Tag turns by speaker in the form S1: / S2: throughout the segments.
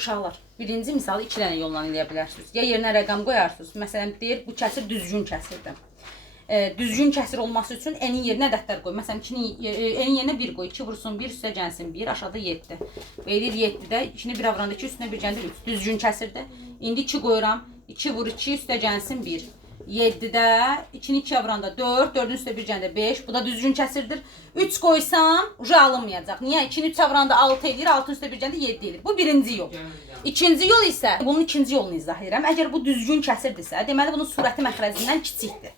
S1: Uşaqlar, birinci misalı iki dənə yolla eləyə bilərsiniz. Ya yerinə rəqəm qoyarsınız. Məsələn, deyir bu kəsir düzgün kəsirdir. E, düzgün kəsir olması üçün enin yerinə ədədlər qoy. Məsələn, 2-nin e, enin yerinə 1 qoy. 2 vursun 1, üstə gəlsin 1, aşağıda 7. Verir 7-də 2-ni 1 vuranda 2 üstünə 1 gəlir 3. Düzgün kəsirdir. İndi 2 qoyuram. 2 vur 2 üstə gəlsin 1. 7-də 2-ni 2-yə vuranda 4, 4-ün üstə 1 gəlir 5. Bu da düzgün kəsirdir. 3 qoysam ucu alınmayacaq. Niyə? 2-ni 3-ə vuranda 6 edir, 6-ın üstə 1 gəlir 7 edir. Bu birinci yol. İkinci yol isə bunun ikinci yolunu izah edirəm. Əgər bu düzgün kəsirdirsə, deməli bunun surəti məxrəcindən kiçikdir.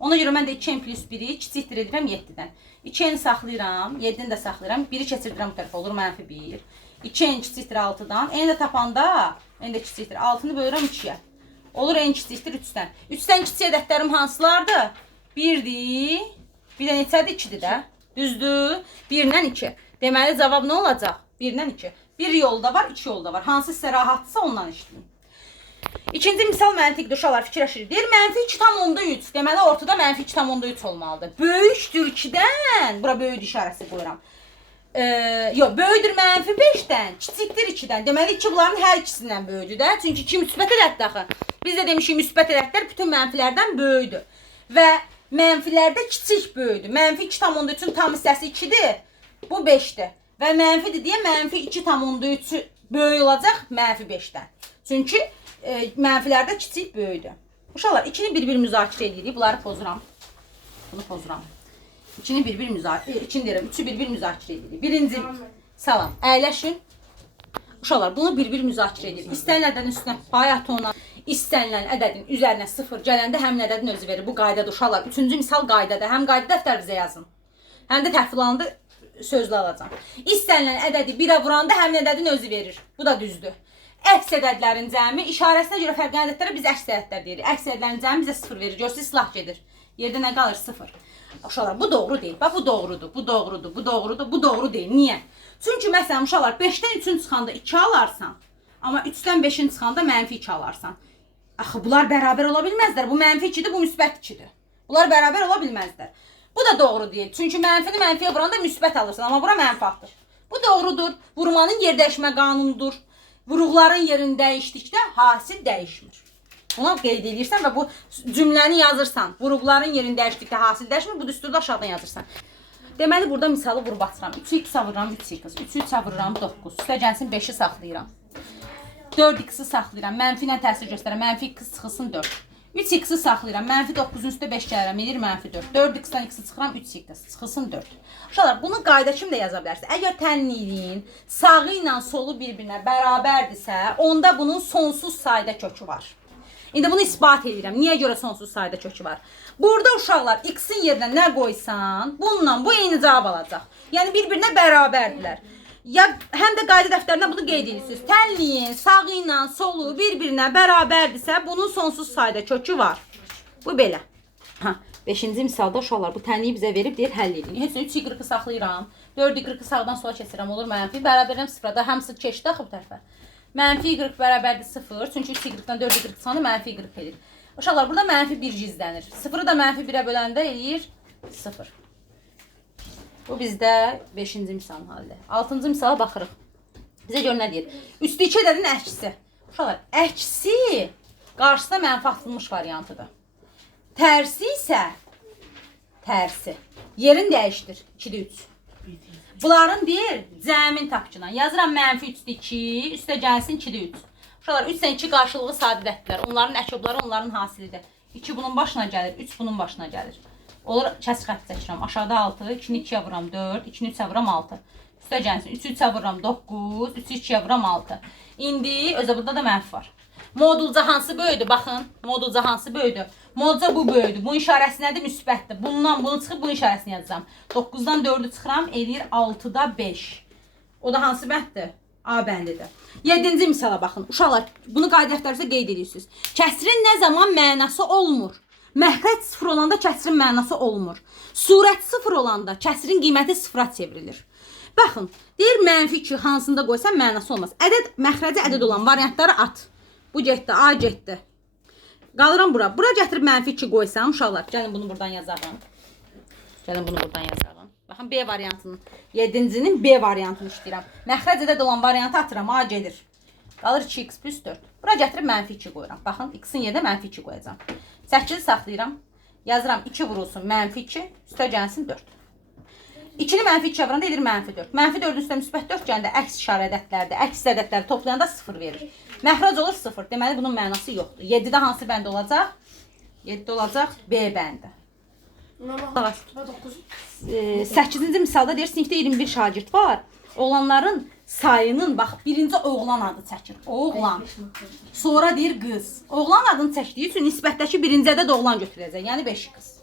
S1: Ona görə mən də 2n plus 1-i kiçikdir edirəm 7-dən. 2n saxlayıram, 7-ni də saxlayıram. 1-i keçirdirəm bu tərəfə olur mənfi 1. 2n kiçikdir 6-dan. n də tapanda n də kiçikdir 6-nı bölürəm 2-yə. Olur n kiçikdir 3-dən. 3-dən kiçik ədədlərim hansılardır? 1-dir. Bir də neçədir? 2-dir də. Düzdür? 1-dən 2. Deməli cavab nə olacaq? 1-dən 2. Bir yolda var, iki yolda var. Hansı sizə rahatsa ondan işləyin. İkinci misal məntiqdir uşaqlar fikirləşirik. Deyir mənfi 2,3. Deməli ortada mənfi 2,3 olmalıdır. Böyükdür 2-dən. Bura böyük işarəsi qoyuram. Ee, yox, böyükdür mənfi 5-dən, kiçikdir 2-dən. Deməli 2 bunların hər ikisindən böyükdür də. Çünki 2 müsbət ədəddir axı. Biz də demişik müsbət ədədlər bütün mənfilərdən böyükdür. Və mənfilərdə kiçik böyükdür. Mənfi 2,3-ün tam hissəsi 2-dir. Bu 5-dir. Və mənfidir deyə mənfi 2,3 böyük olacaq mənfi 5-dən. Çünki e, mənfilərdə kiçik böyükdür. Uşaqlar, ikini bir-bir müzakirə edirik. Bunları pozuram. Bunu pozuram. İkini bir-bir müzakirə, ikini deyirəm, üçü bir-bir müzakirə edirik. Birinci, salam, əyləşin. Uşaqlar, bunu bir-bir müzakirə edirik. İstənilən ədədin üstünə bayat ona, istənilən ədədin üzərinə 0 gələndə həmin ədədin özü verir. Bu qaydadır uşaqlar. Üçüncü misal qaydadır. Həm qayda dəftərinizə yazın. Həm də təfsilatlı sözlü alacağam. İstənilən ədədi 1-ə vuranda həmin ədədin özü verir. Bu da düzdür. Əks ədədlərin cəmi işarəsinə görə fərqli ədədlərə biz əks ədədlər deyirik. Əks ədədlərin cəmi bizə 0 verir. Görürsüz, islah gedir. Yerdə nə qalır? 0. Uşaqlar, bu doğru deyil. Bax, bu doğrudur, bu doğrudur, bu doğrudur, bu doğru deyil. Niyə? Çünki məsələn, uşaqlar 5-dən 3-ün çıxanda 2 alarsan, amma 3-dən 5-in çıxanda mənfi 2 alarsan. Axı bunlar bərabər ola bilməzlər. Bu mənfi 2-dir, bu müsbət 2-dir. Bunlar bərabər ola bilməzlər. Bu da doğru deyil. Çünki mənfini mənfiyə vuranda müsbət alırsan, amma bura mənfi atır. Bu doğrudur. Vurmanın yer dəyişmə qanunudur. Vuruqların yerini dəyişdikdə hasil dəyişmir. Buna qeyd edirsən və bu cümləni yazırsan. Vuruqların yerini dəyişdikdə hasil dəyişmir. Bu düsturda aşağıdan yazırsan. Deməli burada misalı vurub atıram. 3-ü 2 savururam 3 8. 3-ü 3 savururam 9. Üstə gəlsin 5-i saxlayıram. 4x-i saxlayıram. Mənfi ilə təsir göstərəm. Mənfi 2 çıxılsın 4. 3x-i saxlayıram. Mənfi 9-un üstə 5 gəlirəm. Edir mənfi 4. 4x-dan x-i çıxıram 3x çıxılsın 4. Uşaqlar bunu qayda kimi də yaza bilərsiniz. Əgər tənliyin sağı ilə solu bir-birinə bərabərdirsə, onda bunun sonsuz sayda kökü var. İndi bunu isbat edirəm. Niyə görə sonsuz sayda kökü var? Burada uşaqlar x-in yerinə nə qoysan, bununla bu eyni cavab alacaq. Yəni bir-birinə bərabərdirlər. Ya həm də qayda dəftərinə bunu qeyd edirsiniz. Tənliyin sağı ilə solu bir-birinə bərabərdirsə, bunun sonsuz sayda kökü var. Bu belə. Ha, 5-ci misalda uşaqlar bu tənliyi bizə verib deyir həll edin. Heç 3 y saxlayıram. 4 y sağdan sola keçirəm olur mənfi. Bərabərəm 0-da hamısı keçdi axı bu tərəfə. Mənfi y bərabərdir 0. Çünki 3 y-dən 4 y çıxanda mənfi y edir. Uşaqlar burada mənfi 1 gizlənir. 0-ı da mənfi 1-ə böləndə eləyir 0. Bu bizdə 5-ci misalın halidir. 6-cı misala baxırıq. Bizə görə nə deyir? Üstü 2 ədədin əksi. Uşaqlar, əksi qarşısına mənfi atılmış variantıdır. Tərsi isə tərsi. Yerini dəyişdir. 2-də 3. Bunların deyir cəmin tapıcına. Yazıram mənfi 3-də 2, üstə gəlsin 2-də 3. Uşaqlar 3 2 qarşılığı sadələtdilər. Onların əkobları onların hasilidir. 2 bunun başına gəlir, 3 bunun başına gəlir. Olur kəsr xətt çəkirəm. Aşağıda 6, 2-ni 2-yə vuram 4, 2-ni 3-ə vuram 6. Üstə gəlsin 3-ü 3-ə vuram 9, 3-ü 2-yə vuram 6. İndi özə burada da mənfi var. Modulca hansı böyüdür? Baxın, modulca hansı böyüdür? Modulca bu böyüdür. Bunun işarəsi nədir? Müsbətdir. Bundan bunu çıxıb bunun işarəsini yazacağam. 9-dan 4-ü çıxıram, eləyir 6-da 5. O da hansı bənddir? A bəndidir. 7-ci misala baxın. Uşaqlar, bunu qayda dəftərinizə qeyd edirsiniz. Kəsrin nə zaman mənası olmur? Məxrəc sıfır olanda kəsrin mənası olmur. Surət sıfır olanda kəsrin qiyməti sıfıra çevrilir. Baxın, deyir mənfi 2 hansında qoysan mənası olmaz. Ədəd məxrəci ədəd olan variantları at. Bu getdi, A getdi. Qalıram bura. Bura gətirib mənfi 2 qoysam, uşaqlar, gəlin bunu buradan yazarım. Gəlin bunu buradan yazarım. Baxın B variantının, 7-cinin B variantını işləyirəm. Məxrəc ədəd olan variantı atıram, A gedir. Qalır 2x plus 4. Bura gətirib mənfi 2 qoyuram. Baxın, x-in yerinə mənfi 2 qoyacağam. 8-i saxlayıram. Yazıram 2 vurulsun mənfi 2, üstə gəlsin 4. 2-ni mənfi 2 vuranda edir mənfi 4. Mənfi 4-ün üstə müsbət 4 gəndə əks işarə əks ədədləri toplayanda 0 verir. Məxrac olur 0. Deməli bunun mənası yoxdur. 7-də hansı bənd olacaq? 7-də olacaq B bəndi.
S2: Buna
S1: Bak.
S2: bak. Buna 9.
S1: 8-ci misalda deyir, sinifdə 21 şagird var. Oğlanların sayının bax birinci oğlan adı çəkir. Oğlan. Sonra deyir qız. Oğlan adını çəkdiyi üçün nisbətdəki birinci ədəd oğlan götürəcək. Yəni 5 qız.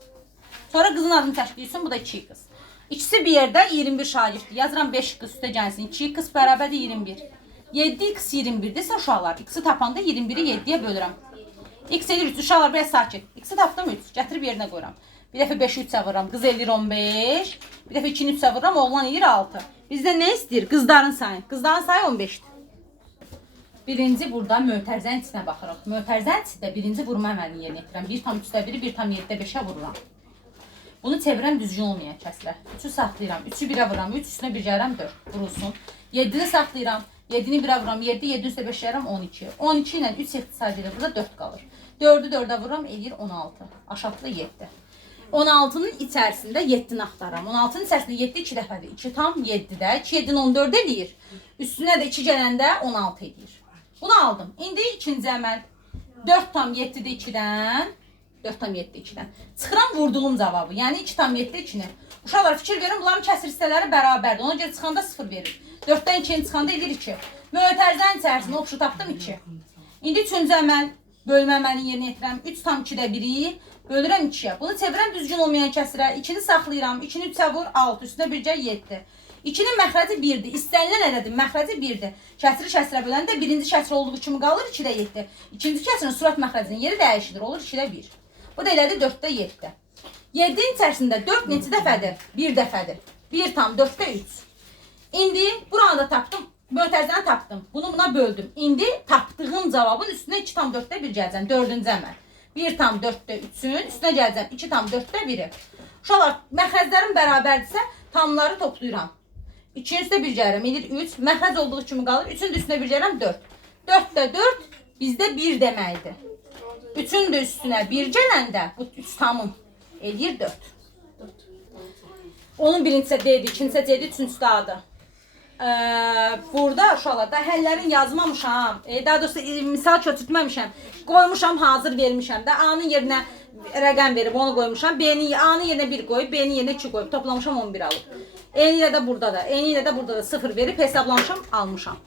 S1: Sonra qızın adını çəkdiyi üçün bu da 2 qız. İkisi bir yerdə 21 şagirddir. Yazıram 5 qız üstə gəlsin. 2 qız bərabərdir 21. 7x 21-dirsə uşaqlar, x-i tapanda 21-i 7-yə bölürəm. X edir 3. Uşaqlar biraz sakit. X-i tapdım 3. Gətirib yerinə qoyuram. Bir dəfə 5-i 3-ə vururam. Qız eləyir 15. Bir dəfə 2-ni 3-ə vururam. Oğlan eləyir 6. Bizdə nə istəyir? Qızların sayı. Qızların sayı 15-dir. Birinci burada mötərizənin içinə baxırıq. Mötərizənin içində birinci vurma əməlini yerinə yetirəm. 1 tam 3-də 1-i 1 tam 7-də 5-ə vururam. Bunu çevirəm düzgün olmayan kəsrə. 3-ü saxlayıram. 3-ü 1-ə vururam. 3 üstünə 1 gəlirəm 4. Vurulsun. 7-ni saxlayıram. 7-ni 1-ə vururam. 7, 7 üstə 5 gəlirəm 12. 12 ilə 3 ixtisar edir. Burada 4 qalır. 4-ü 4-ə vururam. Eləyir 16. Aşağıda 7. 16-nın içərisində 7-ni axtarıram. 16-nın içərisində 7 2 dəfədir. 2 tam 7-də. 2 7-ni 14 eləyir. Üstünə də 2 gələndə 16 eləyir. Bunu aldım. İndi ikinci əməl. 4 tam 7-də 2-dən 4 tam 7 2-dən. Çıxıram vurduğum cavabı. Yəni 2 tam 7 2-ni. Uşaqlar fikir verin, bunların kəsir hissələri bərabərdir. Ona görə çıxanda 0 verir. 4-dən 2-ni çıxanda edir 2. Mötərizənin içərisində oxşu tapdım 2. İndi üçüncü əməl bölmə əməlini yerinə yetirəm. 3 tam 2-də 1-i bölürəm 2-yə. Bunu çevirəm düzgün olmayan kəsirə. 2-ni saxlayıram. 2-ni 3-ə vur 6. Üstünə 1 gəl 7. 2-nin məxrəci 1-dir. İstənilən ədədin məxrəci 1-dir. Kəsiri kəsirə böləndə birinci kəsir olduğu kimi qalır 2-də 7. İkinci kəsirin surat məxrəcinin yeri dəyişilir. Olur 2-də 1. Bu da elədi 4-də 7. 7-nin içərisində 4 neçə dəfədir? 1 dəfədir. 1 tam 4-də 3. İndi buranı da tapdım. Mötərizəni tapdım. Bunu buna böldüm. İndi tapdığım cavabın üstünə 2 tam 4-də 1 gələcəm. 4-cü əməl. 1 tam 4-də 3-ün üstünə gələcəm. 2 tam 4-də 1-i. Uşaqlar, məxrəclərim bərabərdirsə, tamları toplayıram. 2-nin üstünə 1 gəlirəm. Edir 3. Məxrəc olduğu kimi qalır. 3-ün də üstünə 1 gəlirəm 4. 4-də 4 bizdə 1 deməkdir. 3-ün də üstünə 1 gələndə bu 3 tamım eləyir 4. Onun birincisi D-dir, ikincisi C-dir, üçüncüsü A-dır. Ee, burada uşaqlar da həllərin yazmamışam. E, daha doğrusu e, misal köçürtməmişəm. Qoymuşam, hazır vermişəm də. A-nın yerinə rəqəm verib onu qoymuşam. B-ni A-nın yerinə 1 qoyub, B-nin yerinə 2 qoyub toplamışam 11 alıb. Eni ilə də burada da, eni ilə də burada da 0 verib hesablamışam, almışam.